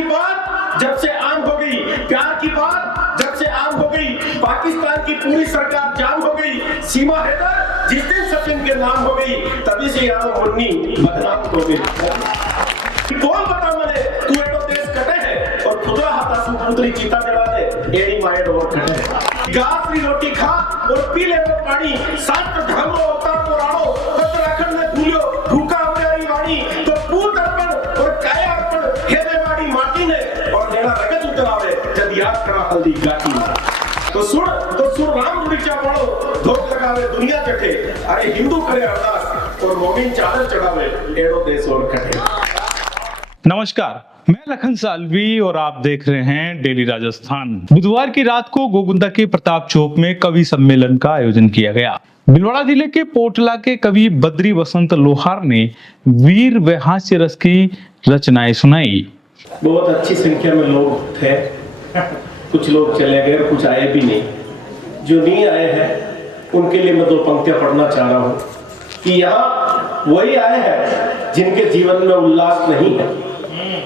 की बात जब से आम हो गई, प्यार की बात जब से आम हो गई, पाकिस्तान की पूरी सरकार जाम हो गई, सीमा हैदर जिस दिन सचिन के नाम हो गई, तभी से यारो मुन्नी बदनाम हो गई। कौन बता मने तू एडो देश कटे है और खुदरा हाथा सुपुत्री चीता जला दे एड़ी माए और कटे है। घास की रोटी खा और पी ले वो पानी, सात धर्मो अवतार को राणो उत्तराखंड में भूलियो भूखा हमारी वाणी, तो पूत अर्पण और काया अर्पण हे देवाड़ी माटी ने और नेड़ा रगत उतरावे जब याद करा हल्दी गाती। तो सुन राम रुचा पड़ो धोख लगावे दुनिया चटे, अरे हिंदू करे अरदास और मोमिन चादर चढ़ावे एड़ो देश और कटे। नमस्कार, मैं लखन सालवी और आप देख रहे हैं डेली राजस्थान। बुधवार की रात को गोगुंदा के प्रताप चौक में कवि सम्मेलन का आयोजन किया गया। भीलवाड़ा जिले के पोटला के कवि बद्री वसंत लोहार ने वीर व हास्य रस की रचनाएं सुनाई। बहुत अच्छी संख्या में लोग थे, कुछ लोग चले गए, कुछ आए भी नहीं। जो नहीं आए हैं उनके लिए मैं दो पंक्तियां पढ़ना चाह रहा हूं कि यहाँ वही आए हैं जिनके जीवन में उल्लास नहीं है,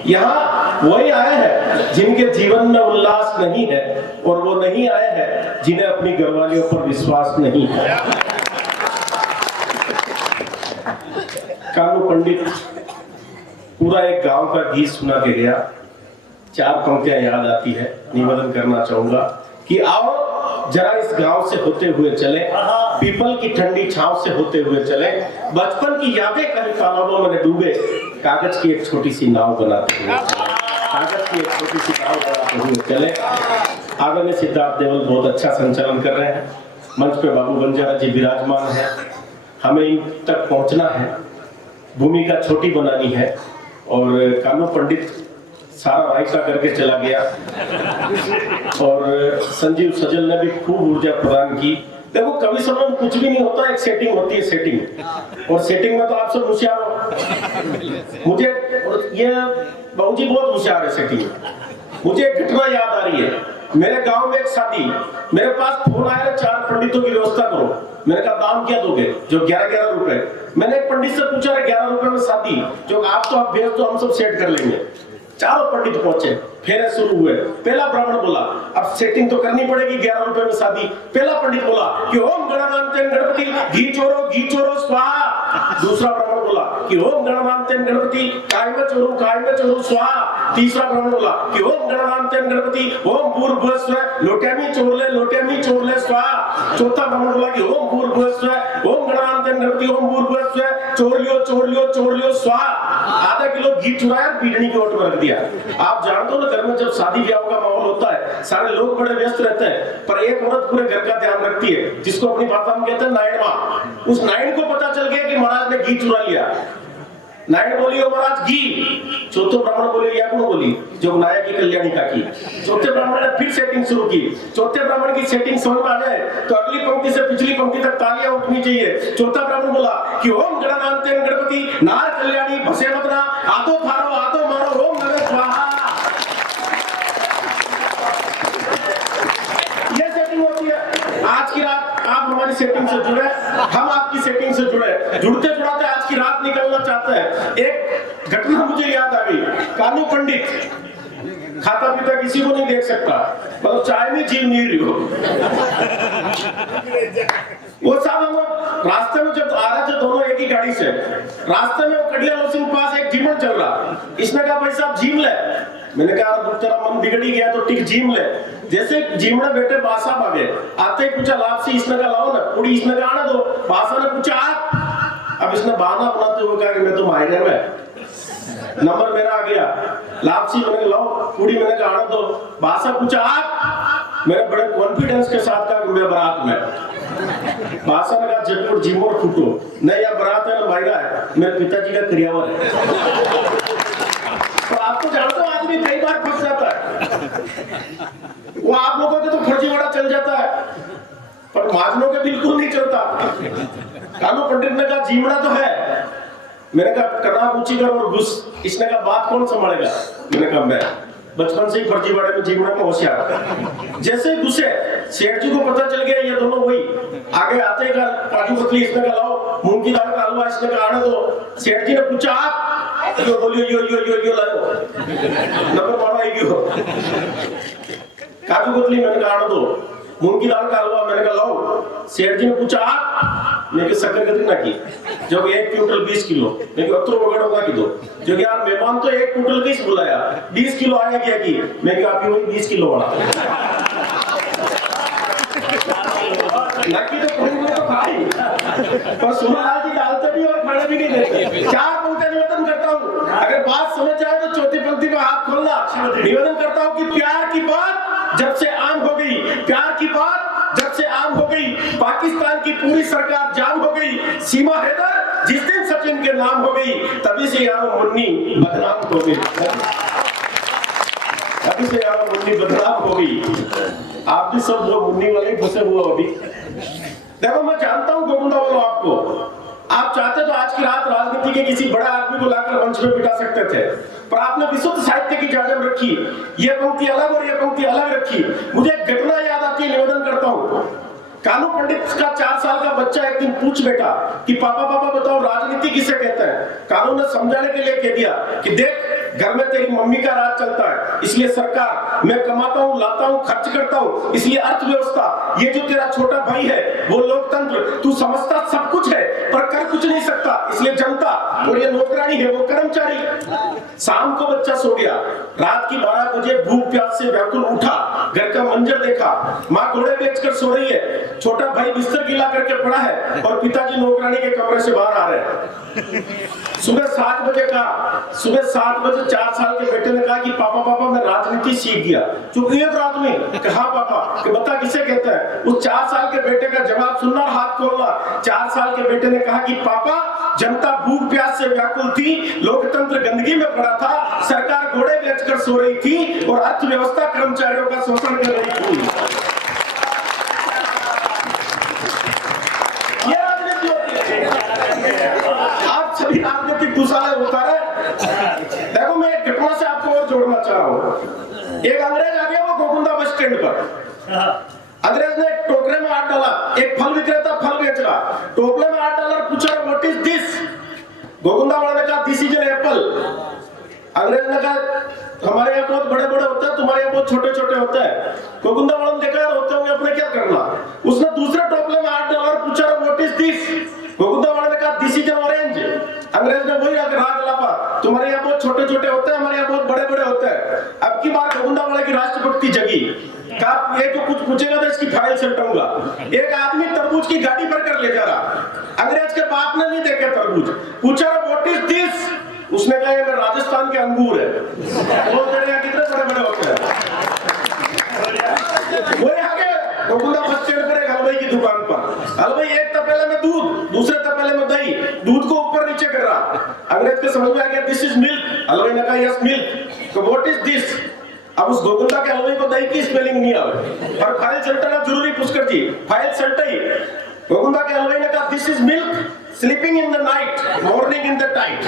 यहाँ वही आए हैं जिनके जीवन में उल्लास नहीं है, और वो नहीं आए हैं जिन्हें अपनी घरवालियों पर विश्वास नहीं है। कानू पंडित पूरा एक गांव का गीत सुना के गया, चार पंक्तियां याद आती है, निवेदन करना चाहूंगा कि आओ जरा इस गांव से होते हुए चले, पीपल की ठंडी छांव से होते हुए चले, बचपन की यादें कहीं तालाबों में डूबे, कागज की एक छोटी सी नाव बनाते हुए, कागज की एक छोटी सी नाव बनाते हुए चले। आगे में सिद्धार्थ देवल बहुत अच्छा संचालन कर रहे हैं, मंच पे बाबू बंजारा जी विराजमान है, हमें इन तक पहुंचना है, भूमिका छोटी बनानी है, और कानू पंडित सारा रायता करके चला गया और संजीव सजल ने भी खूब ऊर्जा प्रदान की। देखो कवि सम्मेलन में कुछ भी नहीं होता, एक सेटिंग होती है, सेटिंग, और सेटिंग में तो आप सब होशियार हो। मुझे ये बाबूजी बहुत होशियार है सेटिंग में। मुझे एक घटना याद आ रही है, मेरे गांव में एक शादी, मेरे पास फोन आया 4 पंडितों की व्यवस्था करो। मैंने कहा दाम क्या दोगे? जो 11-11 रुपए। मैंने एक पंडित से पूछा 11 रुपए में शादी, जो आप तो आप भेज दो, हम सब सेट कर लेंगे। चारों पंडित पहुंचे, फेरे शुरू हुए। पहला ब्राह्मण बोला अब सेटिंग तो करनी पड़ेगी, 11 रुपए में शादी। पहला पंडित बोला कि ओम गणनान्तेन गणपति घी चोरो स्वाहा। दूसरा ब्राह्मण बोला कि ओम गणनान्तेन गणपति काय में चोरो स्वाहा। तीसरा ब्राह्मण बोला कि ओम गणनान्तेन गणपति ओम भूर्भुवस्सुवः लोटेमी चोर ले स्वाहा। चौथा ब्राह्मण बोला कि ओम भूर्भुवस्सुवः ओम गणनान्तेन गणपति ओम भूर्भुवस्सुवः चोर लियो स्वाहा। आधा किलो घी चुराया, पीढ़नी की ओट में रख दिया। आप जानते हो ना, घर में जब शादी ब्याह का माहौल होता है, सारे लोग बड़े व्यस्त रहते हैं, पर एक औरत पूरे घर का ध्यान रखती है, जिसको अपनी भाषा में कहते हैं नायण माँ। उस नायण को पता चल गया कि महाराज ने घी चुरा लिया। नायण बोली ओ महाराज घी। चौथे ब्राह्मण बोले या कौन बोली? जो नायक की कल्याणी का की। चौथे ब्राह्मण ने फिर सेटिंग शुरू की। चौथे ब्राह्मण की सेटिंग समझ में आ जाए तो अगली पंक्ति से पिछली पंक्ति तक तालियां उठनी चाहिए। चौथा ब्राह्मण बोला कि ओम गणनान्तेन गणपति नार कल्याणी भसे मदना आदो थारो आदो मारो ओम नमः स्वाहा। ये सेटिंग होती है। आज की रात आप हमारी सेटिंग से जुड़े, हम आपकी सेटिंग से जुड़े, जुड़ते जुड़ाते आज की रात निकलना चाहते हैं। एक घटना मुझे याद आ गई। कानू पंडित खाता पीता किसी को नहीं देख सकता, मतलब चाय में जीव नहीं रही हो। वो साहब हम रास्ते में जब आ रहे थे दोनों एक ही गाड़ी से, रास्ते में कड़िया लोसिंग पास एक जीवन चल रहा। इसने कहा भाई साहब जीम ले। मैंने कहा तेरा मन बिगड़ ही गया तो टिक जीम ले। जैसे जीमने बेटे बासा भागे, आते ही पूछा लापसी, इसने कहा लाओ ना पूरी, इसने कहा आने दो। बासा ने पूछा आप? अब इसने बहाना अपनाते हुए कहा कि मैं तो मायने में, नंबर मेरा आ गया। लापसी मैंने लाओ पूरी, मैंने कहा आने दो। बासा पूछा आप? मैंने बड़े कॉन्फिडेंस के साथ कहा मैं बारात में। बासा ने कहा जयपुर जीमोर फूटो नहीं, या बारात है ना भाईरा है, मेरे पिताजी का क्रियावर है। तो आपको जानते हो आदमी कई बार फंस जाता है। वो आप लोगों के तो फर्जीवाड़ा चल जाता है, पर महाजनों के बिल्कुल नहीं चलता। कानू पंडित ने कहा जीवना तो है। मैंने कहा करना पूछी कर और घुस। इसने कहा बात कौन संभालेगा? मैंने कहा मैं। बचपन से ही फर्जीवाड़े में जीवना में होशियार। जैसे ही घुसे, सेठ जी को पता चल गया ये दोनों वही। आगे आते का काजू कतली, इसने कहा लाओ मूंग की दाल का हलवा, इसने कहा आने दो। सेठ जी ने पूछा आप? यो बोलियो यो लाओ। नंबर क्यों? काजू कतली मैंने कहा आना दो, मूंग की दाल का हलवा मैंने कहा लाओ। सेठ जी ने पूछा आप, मैंने कहा शक्कर कितनी ना की, जो कि 1 क्विंटल 20 किलो, मैंने कहा अतरो वगैरह होगा की दो, जो कि यार मेहमान तो 1 क्विंटल किस बुलाया, 20 किलो आया क्या की, मैंने कहा आप ही वही 20 किलो वाला नक्की तो पूरी में तो खाई, पर सोनालाल जी डालते भी और खाने भी नहीं देते। 4 पंक्ति निवेदन करता हूँ, अगर बात समझ जाए तो चौथी पंक्ति में हाथ खोलना। निवेदन करता हूँ कि प्यार की बात जब से आम हो गई, प्यार की बात जब से आम हो गई, पाकिस्तान की पूरी सरकार जाम हो गई, सीमा हैदर जिस दिन सचिन के नाम हो गई, तभी से यारो मुन्नी बदनाम हो गई, तभी से यारो मुन्नी बदनाम हो गई। आप भी सब लोग मुन्नी वाले ही फंसे हुए अभी। देखो मैं जानता हूं गोविंदा वालों, आपको आप चाहते तो आज की रात राजनीति के किसी बड़े आदमी को लाकर मंच पे बिठा सकते थे, पर आपने विशुद्ध साहित्य की जाजम रखी, ये पंक्ति अलग और ये पंक्ति अलग रखी। मुझे एक घटना याद आती है, निवेदन करता हूं। कानू पंडित का 4 साल का बच्चा एक दिन पूछ बैठा कि पापा पापा बताओ राजनीति किसे कहते हैं। कानू ने समझाने के लिए कह दिया कि देख घर में तेरी मम्मी का राज चलता है, इसलिए सरकार, मैं कमाता हूँ, लाता हूँ, खर्च करता हूँ, इसलिए अर्थव्यवस्था, ये जो तेरा छोटा भाई है वो लोकतंत्र, तू समझता सब कुछ है पर कर कुछ नहीं सकता, इसलिए जनता, और ये नौकरानी है वो कर्मचारी। शाम को बच्चा सो गया, रात की 12 बजे भूख प्यास से व्याकुल उठा, घर का मंजर देखा, माँ घोड़े बेचकर सो रही है, छोटा भाई बिस्तर गीला करके पड़ा है और पिताजी नौकरानी के कमरे से बाहर आ रहे हैं। सुबह 7 बजे 4 साल के बेटे ने कहा कि पापा पापा मैं राजनीति सीख गया। चुप एक रात में कहा पापा कि बता किसे कहते हैं। उस 4 साल के बेटे का जवाब सुनना, हाथ खोलना। 4 साल के बेटे ने कहा कि पापा जनता भूख प्यास से व्याकुल थी, लोकतंत्र गंदगी में पड़ा था, सरकार घोड़े बेचकर सो रही थी और अर्थव्यवस्था कर्मचारियों का शोषण कर रही थी। ये राजनीति होती है। आप सभी राजनीतिक दुसाले उतारे। देखो मैं एक घटना से आपको और जोड़ना चाह रहा हूँ। एक अंग्रेज आ गया वो गोकुंदा बस स्टैंड पर। अंग्रेज ने एक टोकरे में हाथ डाला, एक फल विक्रेता फल बेच रहा, टोकरे में हाथ डाला, पूछा व्हाट इज दिस। गोकुंदा वाले ने कहा दिस इज एन एप्पल। अंग्रेज ने कहा हमारे यहाँ बहुत बड़े बड़े होते हैं, तुम्हारे यहाँ बहुत छोटे छोटे होते हैं। गोकुंदा वाले ने देखा यार होते होंगे, अपने क्या करना। उसने दूसरे टोकरे में हाथ डाला और पूछा व्हाट इज दिस। गोकुंदा वाले ने कहा दिस इज एन ऑरेंज। अंग्रेज ने वही राग लापा, तुम्हारे यहाँ बहुत छोटे छोटे होते हैं, हमारे यहाँ बहुत बड़े बड़े होते हैं। अब की बार गोकुंदा वाले की राष्ट्रभक्ति जगी, कहा ये जो कुछ पूछेगा तो इसकी फाइल सल्टाऊंगा। एक आदमी तरबूज की गाड़ी भरकर ले जा रहा, अंग्रेज के बाप ने नहीं देखे तरबूज, पूछा व्हाट इज दिस। उसने कहा ये राजस्थान के अंगूर है। वो तेरे यहाँ कितने बड़े बड़े होते हैं। वो आगे गोकुंदा बस स्टैंड पर एक हलवाई की दुकान पर, हलवाई एक तपेले में दूध, दूसरे तपेले में दही, दूध को ऊपर नीचे कर रहा। अंग्रेज के समझ में आ गया दिस इज मिल्क। हलवाई ने कहा यस मिल्क। तो व्हाट इज दिस। अब उस गोकुंदा के हलवाई को दही की स्पेलिंग नहीं आवे और फाइल सल्टाना जरूरी। पुष्कर जी फाइल सल्टाई। गोकुंदा के हलवाई ने कहा this is milk sleeping in the night, morning in the tight.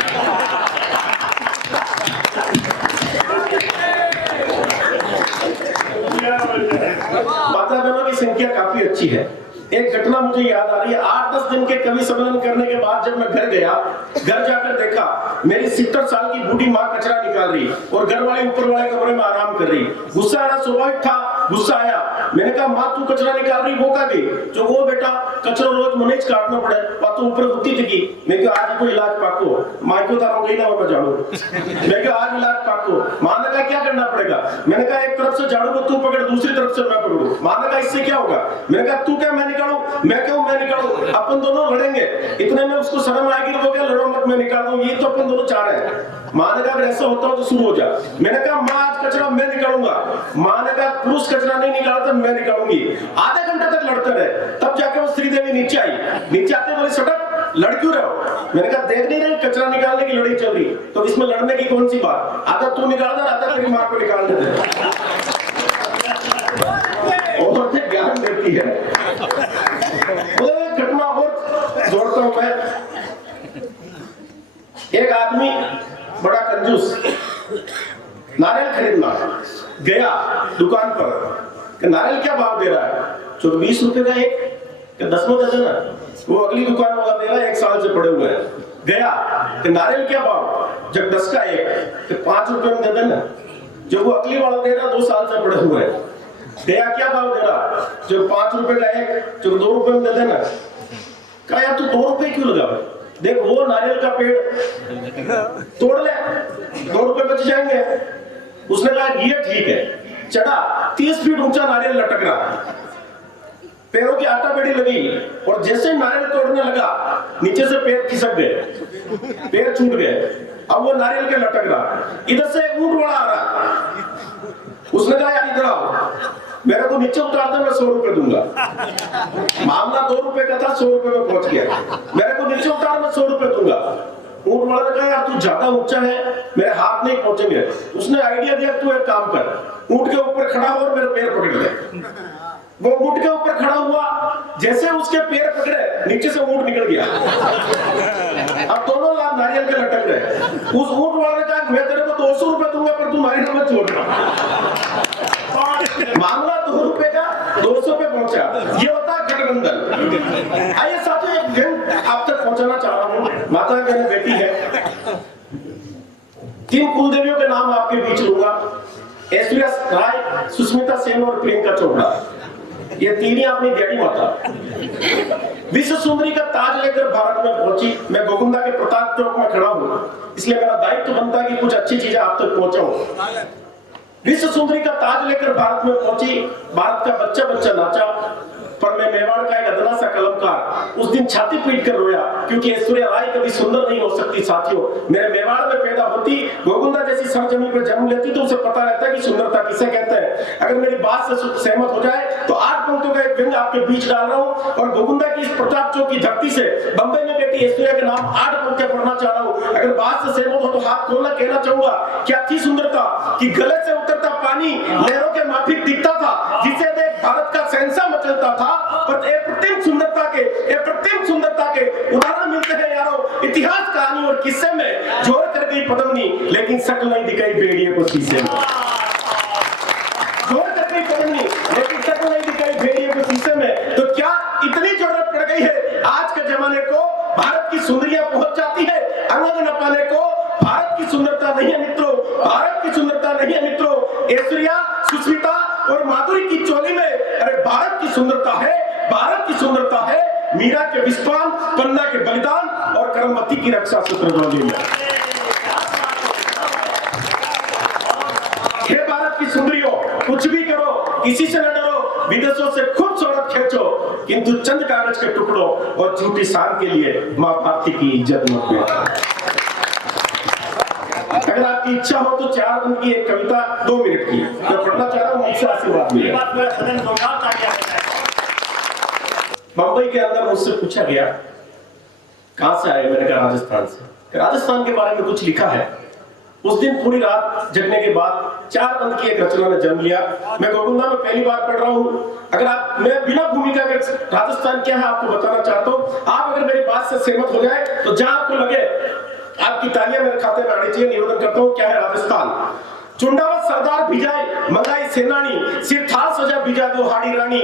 माता बहनों की संख्या काफी अच्छी है। एक घटना मुझे याद आ रही है। 8-10 दिन के कवि सम्मेलन करने के बाद जब मैं घर गया, घर जाकर देखा मेरी 70 साल की बूढ़ी माँ कचरा निकाल रही और घर वाले ऊपर वाले कमरे में आराम कर रही। गुस्सा आना स्वाभाविक था, गुस्सा आया। मैंने कहा माँ तू कचरा निकाल रही वो कहाँ गई। जो वो बेटा कचरा रोज मनीज काटना पड़े, बात ऊपर होती थी। मैं कहा आज कोई इलाज पाको, माँ को तारों गई ना मैं झाड़ू। मैं कहा आज इलाज पाको। माँ ने कहा क्या करना पड़ेगा। मैंने कहा एक तरफ से झाड़ू को तू पकड़, दूसरी तरफ से मैं पकड़ू। माँ ने कहा इससे क्या होगा। मैंने कहा तू क्या मैं निकालू, मैं क्यों मैं निकालू, अपन दोनों लड़ेंगे। इतने में उसको शर्म आएगी तो वो क्या लड़ो मत मैं निकाल दूं, ये तो अपन दोनों चाह रहे हैं। माँ ने कहा अगर ऐसा होता हो तो शुरू हो जा। मैंने कहा माँ आज कचरा मैं निकालूंगा। माँ ने कहा पुरुष कचरा नहीं निकालता मैं निकालूंगी। आधे घंटे तक लड़ते रहे, तब जाके वो श्रीदेवी नीचे आई। नीचे आते बोले सटक लड़ क्यों रहे हो। मैंने कहा देख नहीं रहे कचरा निकालने की लड़ाई चल रही, तो इसमें लड़ने की कौन सी बात। आता तू निकाल दे, आता तेरी माँ को निकाल दे। औरतें ज्ञान देती है। घटना और जोड़ता हूं मैं। एक आदमी बड़ा कंजूस, नारियल खरीदना गया दुकान पर। कि नारियल क्या भाव दे रहा है। 20 रुपए का एक, 10 में दे देना। वो अगली दुकान वाला दे रहा है, 1 साल से पड़े हुए हैं। गया कि नारियल क्या भाव, जब 10 का एक, तो 5 रुपए में दे देना। जो वो अगली वाला दे रहा 2 साल से पड़े हुए हैं। दया क्या भाव दे रहा, जो 5 रुपए का एक, जो 2 रुपए में दे देना। कहा यार तू 2 रुपए क्यों लगावे, देख वो नारियल का पेड़ तोड़ ले, 2 रुपए बच जाएंगे। उसने कहा ये ठीक है। चढ़ा, 30 फीट ऊंचा नारियल लटक रहा, पैरों की आटा बेड़ी लगी, और जैसे नारियल तोड़ने लगा नीचे से पैर खिसक गए, पैर छूट गए। अब वो नारियल के लटक रहा, इधर से एक ऊंट वाला आ रहा। उसने कहा यार इधर आओ, मेरे को नीचे उतार दो, मैं 100 रुपए दूंगा। मामला 2 रुपए का था, 100 रुपए में पहुंच गया। मेरे को नीचे उतार, मैं 100 रुपए दूंगा। ऊंट वाला ने कहा यार तू ज्यादा ऊंचा है, मेरे हाथ नहीं पहुंचेंगे। उसने आइडिया दिया तू एक काम कर, ऊंट के ऊपर खड़ा हो और मेरे पैर पकड़ ले। वो ऊंट के ऊपर खड़ा हुआ, जैसे उसके पैर पकड़े नीचे से ऊंट निकल गया। अब दोनों लाभ नारियल के लटक गए। उस ऊंट वाले ने कहा मैं तेरे को 200 रुपए दूंगा, पर तू नारियल मत छोड़ना। मामला 2 रुपए का 200 पे पहुंचा। ये होता है गठबंधन। आइए साथियों, एक व्यंग आप तक पहुंचाना चाह रहा हूं। माता मेरी बेटी है, 3 कुल देवियों के नाम आपके बीच लूंगा, ऐश्वर्या राय, सुष्मिता सेन और प्रियंका चोपड़ा। ये 3 ही अपनी डैडी माता। विश्व सुंदरी का ताज लेकर भारत में पहुंची। मैं गोविंदा के प्रताप चौक में खड़ा हूं, इसलिए मेरा दायित्व बनता है कि कुछ अच्छी चीजें आप तक पहुंचाऊं। विश्व सुंदरी का ताज लेकर भारत में पहुंची, भारत का बच्चा बच्चा नाचा, पर मैं मेवाड़ का एक अदना सा कलमकार उस दिन छाती पीट कर रोया, क्योंकि ऐश्वर्या राय कभी सुंदर नहीं हो सकती। साथियों, मेरे मेवाड़ में पैदा होती, गोविंदा जैसी सरजमी पर जन्म लेती, तो उसे पता रहता कि सुंदरता किसे कहते हैं। अगर मेरी बात से सहमत हो जाए तो 8 पंक्तियों का एक व्यंग आपके बीच डाल रहा हूं, और गोविंदा की इस प्रताप चौक की धरती से बंबई में बेटी ऐश्वर्या के नाम 8 पंक्तियां पढ़ना चाह रहा हूं। अगर बात से सहमत हो तो हाथ खोलना, कहना चाहूंगा क्या थी सुंदरता कि गले से उतरता पानी लहरों के माफिक दिखता था, जिसे देख भारत का शहंशाह मचलता था। पर अप्रतिम सुंदरता के उदाहरण मिलते हैं यारों इतिहास, कहानी और किस्से में। जोर कर गई पदमनी, लेकिन शक्ल नहीं दिखाई भेड़िए को शीशे में। जोर कर गई पदमनी, लेकिन शक्ल नहीं दिखाई भेड़िए को शीशे में। तो क्या इतनी जरूरत पड़ गई है आज के जमाने को? भारत की सुंदरियां पहुंच जाती है अंग नपाने को। भारत की सुंदरता नहीं है मित्रों, भारत की सुंदरता नहीं है मित्रों, ऐश्वर्या, सुष्मिता और माधुरी की चोली में। अरे भारत की सुंदरता है, भारत की सुंदरता है मीरा के विस्पान, पन्ना के बलिदान और करमवती की रक्षा सूत्र जोड़ी में। हे भारत की सुंदरियों, कुछ भी करो, किसी से न डरो, विदेशों से खूब शोहरत खींचो, किंतु चंद कागज के टुकड़ों और झूठी शान के लिए मां भारती की इज्जत मत बेचो। अगर आपकी इच्छा हो तो 4 दिन की एक कविता 2 मिनट की मैं पढ़ना चाह रहा हूं, मुझसे आशीर्वाद मिले। मुंबई के अंदर मुझसे पूछा गया कहां से आए, मैंने कहा राजस्थान से। राजस्थान के बारे में कुछ लिखा है। उस दिन पूरी रात जगने के बाद 4 बंद की एक रचना ने जन्म लिया। मैं गोविंदा में पहली बार पढ़ रहा हूं। अगर आप, मैं बिना भूमिका के राजस्थान क्या है आपको बताना चाहता हूं। आप अगर मेरी बात से सहमत हो जाए तो जहां आपको लगे आपकी तालियां मेरे खाते में आनी चाहिए। निवेदन करता हूं, क्या है राजस्थान। चुंडावत सरदार भिजाई मंगाई सेनानी, सिर थाल सजा भिजा दो हाड़ी रानी,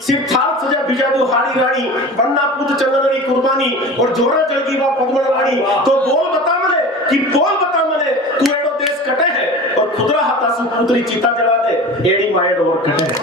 सिर थाल सजा भिजा दो हाड़ी रानी, वन्ना पुत चंदनरी कुर्बानी और जोरा जलगी वा पद्मन रानी। तो बोल बता मने कि बोल बता मने, तू एड़ो देश कटे है और खुदरा हाथासु पुत्री चिता जला दे, एड़ी माएड और कटे है।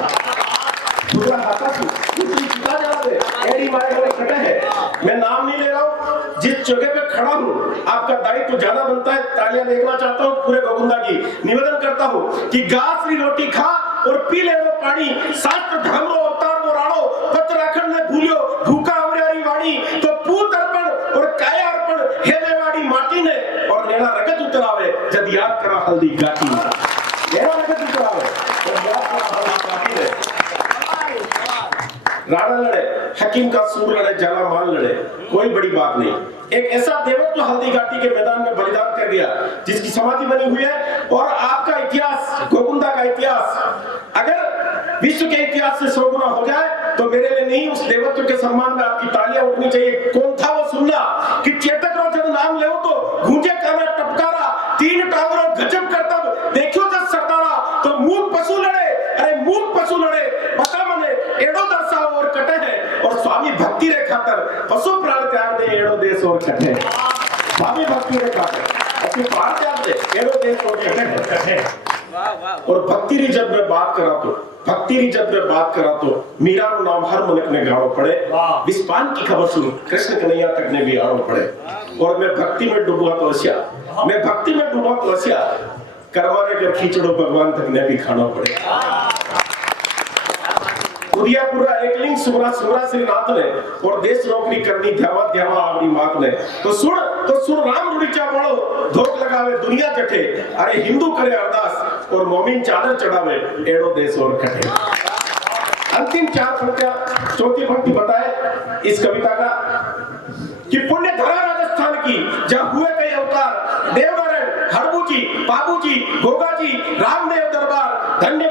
खुदरा हाथासु पुत्री चिता जला दे, एड़ी माएड और कटे है। मैं नाम नहीं ले रहा हूं, जिस जगह पे खड़ा हूं आपका दायित्व ज्यादा बनता है। तालियां देखना चाहता हूं पूरे गोविंदा की। निवेदन करता हूं कि गा श्री रोटी खा और पी ले वो पानी, शास्त्र धर्म रो अवतार वो राणो, पत्र राखण ने भूलियो भूखा अमरियारी वाणी। तो पूत अर्पण और काया अर्पण हे मेवाड़ी माटी ने, और नेड़ा रगत उतरावे जद याद करा हल्दी घाटी ने। नेड़ा रगत उतरावे जद याद करा हल्दी घाटी ने। राणा लड़े, हकीम का सूर लड़े, जाला माल लड़े, कोई बड़ी बात नहीं। एक ऐसा देवत्व तो हल्दी घाटी के मैदान में बलिदान कर दिया, जिसकी समाधि बनी हुई है। और आपका इतिहास, गोविंदा का इतिहास अगर विश्व के इतिहास से 100 गुना हो जाए तो मेरे लिए नहीं, उस देवत्व के सम्मान में आपकी तालियां उठनी चाहिए। कौन था वो सुनना कि चेतक रो जब नाम ले तो गूंजे काना टपकारा, 3 टांगरो गजब करतब देखियो जब सरदारा। तो मूक पशु लड़े, अरे मूक पशु लड़े, बता मने एड़ो दर्शाओ और कटे है, और स्वामी भक्ति रे खातर पशु प्राण त्याग दे, एड़ो देश और कटे। स्वामी भक्ति रे खातर अपनी प्राण त्याग दे, एड़ो देश और कटे है। और भक्ति री जब मैं बात करा तो मीरा रो नाम हर मनक ने गाड़ो पड़े, विस्पान की खबर सुन कृष्ण कन्हैया तक ने भी आड़ो पड़े। और मैं भक्ति में डूबा तो अस्या करवाने कर खींचड़ो भगवान तक ने भी खाना पड़े। उदयपुरा एकलिंग सुमरा श्रीनाथ ने और देश नौकरी करनी ध्यावा आवरी मात ने तो सुन राम रुड़ीचा वालो धोख लगावे दुनिया जठे, अरे हिंदू करे अरदास और मोमिन चादर चढ़ावे एड़ो देश और कटे। अंतिम चार पंक्तियां, चौथी पंक्ति बताए इस कविता का कि पुण्य धरा राजस्थान की जहां हुए कई अवतार, देवनारायण, हड़बू जी, बाबू जी, गोगा जी, रामदेव दरबार, धन्य